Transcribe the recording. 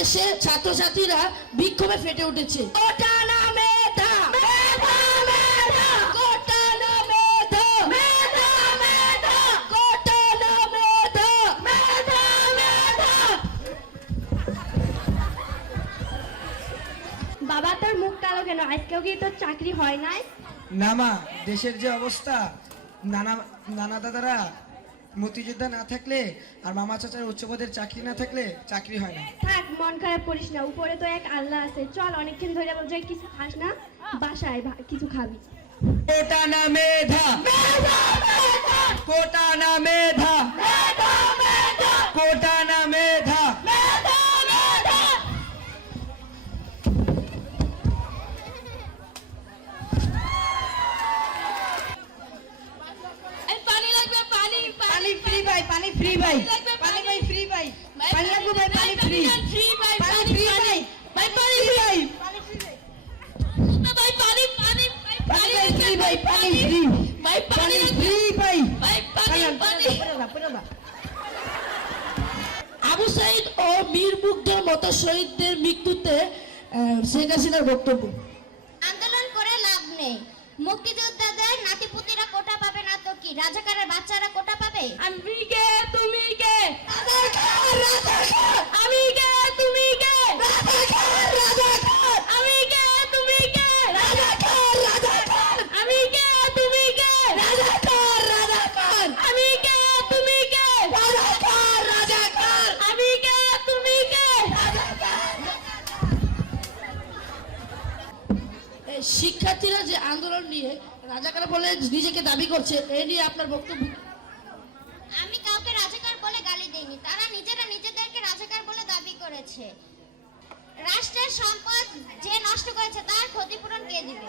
দেশে ছাত্রছাত্রীরা বিক্ষোভে ফেটে উঠেছে। কোটা না মেধা, মেধা মেধা, কোটা না মেধা, মেধা মেধা, কোটা না মেধা, মেধা মেধা। বাবা তোর মুখ কালো কেন? আজকেও কি তোর চাকরি হয় নাই? না মা, দেশের যে অবস্থা, নানা দাদারা মুক্তিযোদ্ধা না থাকলে আর মামা চাচার উচ্চপদের চাকরি না থাকলে চাকরি হয় না। থাক, মন খারাপ করিস না, উপরে তো এক আল্লাহ আছে। চল, অনেকক্ষণ ধরে বলছে কিছু খাস না, বাসায় কিছু খাবি। কোটা না মেধা, কোটা না মেধা, কোটা না মেধা। পানি ফ্রি ভাই, পানি ফ্রি ভাই, পানি ভাই ফ্রি ভাই, পানি লাগবে ভাই, পানি ফ্রি, পানি ফ্রি ভাই, পানি ফ্রি ভাই, পানি ফ্রি ভাই, ভাই পানি পানি পানি ফ্রি ভাই, পানি ফ্রি ভাই, পানি ফ্রি ভাই, ভাই পানি পানি। পড়া। আবু সাইদ ও মীর মুগ্ধর মতো শহীদদের মৃত্যুতে শেখ হাসিনার বক্তব্য। আন্দোলন করে লাভ নেই, মুক্তিযোদ্ধাদের নাতিপুতিরা কোটা পাবে না তো কি রাজাকারের বাচ্চারা কোটা পাবে? আমি কে, তুমি কে? আমি কে, তুমি কে? আমি কে, তুমি কে? আমি কে, তুমি কে? আমি কে, তুমি কে? আমি কে, তুমি কে? শিক্ষার্থীরা যে আন্দোলন নিয়ে রাজাকার বলে নিজেকে দাবি করছে, এই নিয়ে আপনার বক্তব্য? আমি কাউকে রাজাকার বলে গালি দেইনি, তারা নিজেরা নিজেদেরকে রাজাকার বলে দাবি করেছে। রাষ্ট্রের সম্পদ যে নষ্ট করেছে তার ক্ষতিপূরণ কে দিবে?